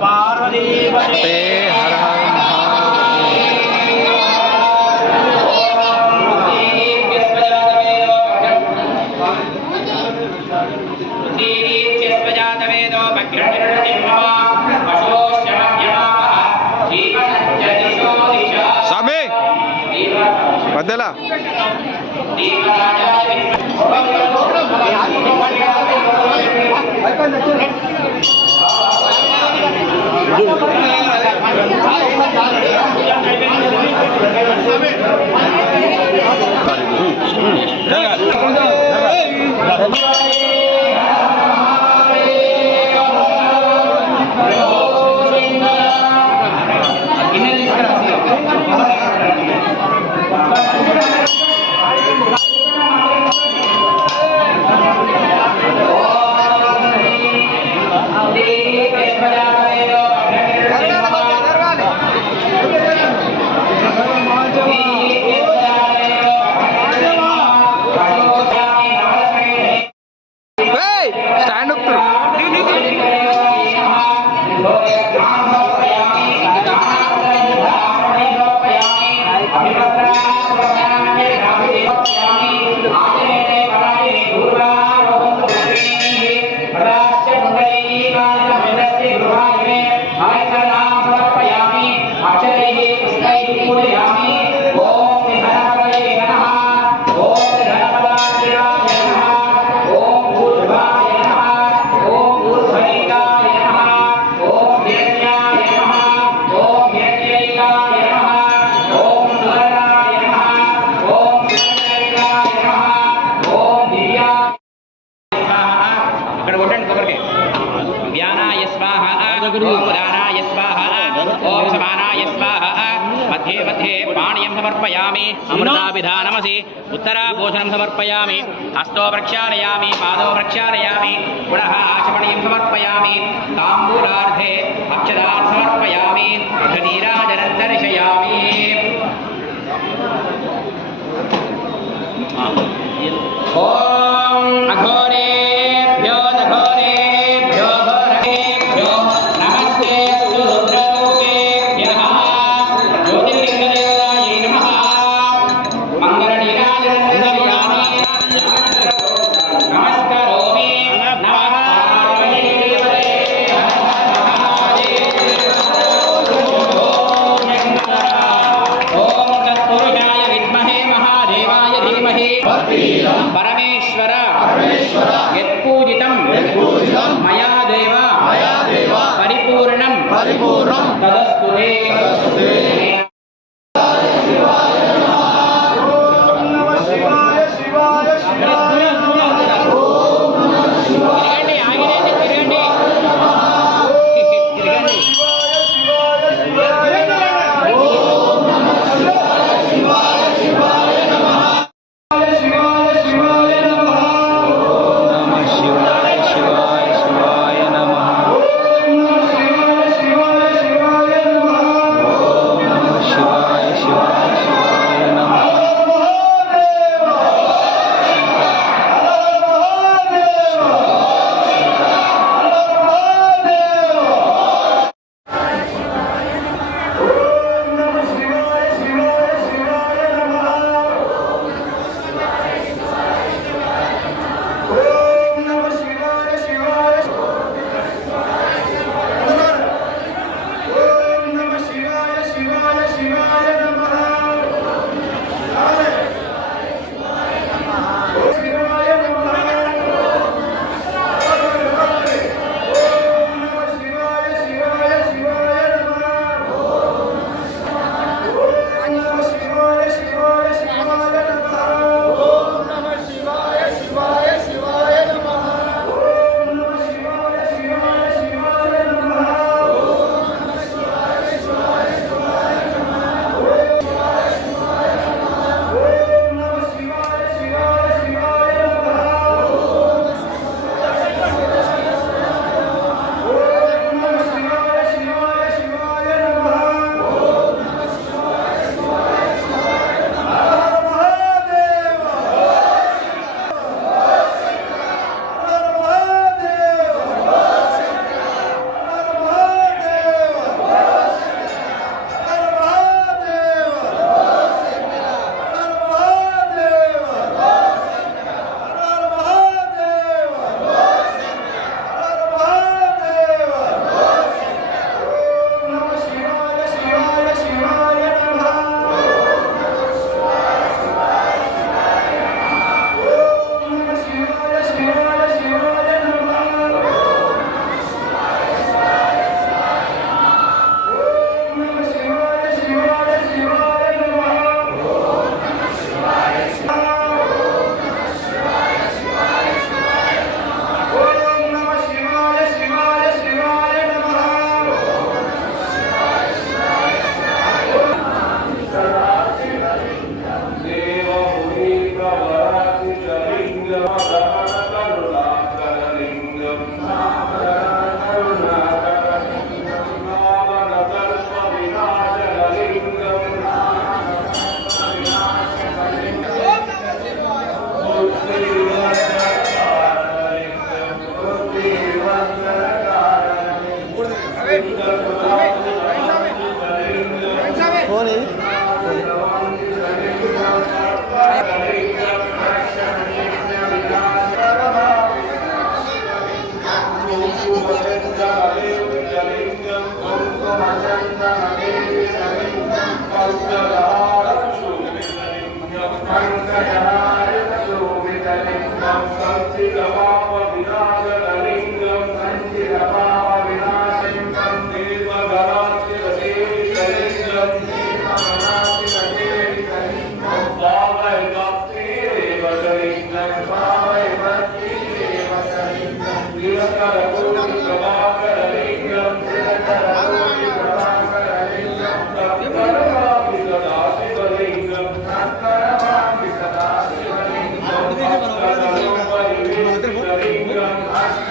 பார்வதி स्वामी अमृताभिधानमसि। उत्तराभूषणं समर्पयामि। हस्तो प्रक्षालयामि। पादौ प्रक्षालयामि। पुनः आचमणी समर्पया तांबूलाधे अक्षरा समर्पया धनीराजनं दर्शयामि ॐ अघो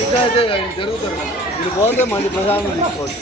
రిచార్జ్ జరుగుతుంది వీళ్ళు పోతే మంచి ప్రశాంతం తీసుకోవచ్చు.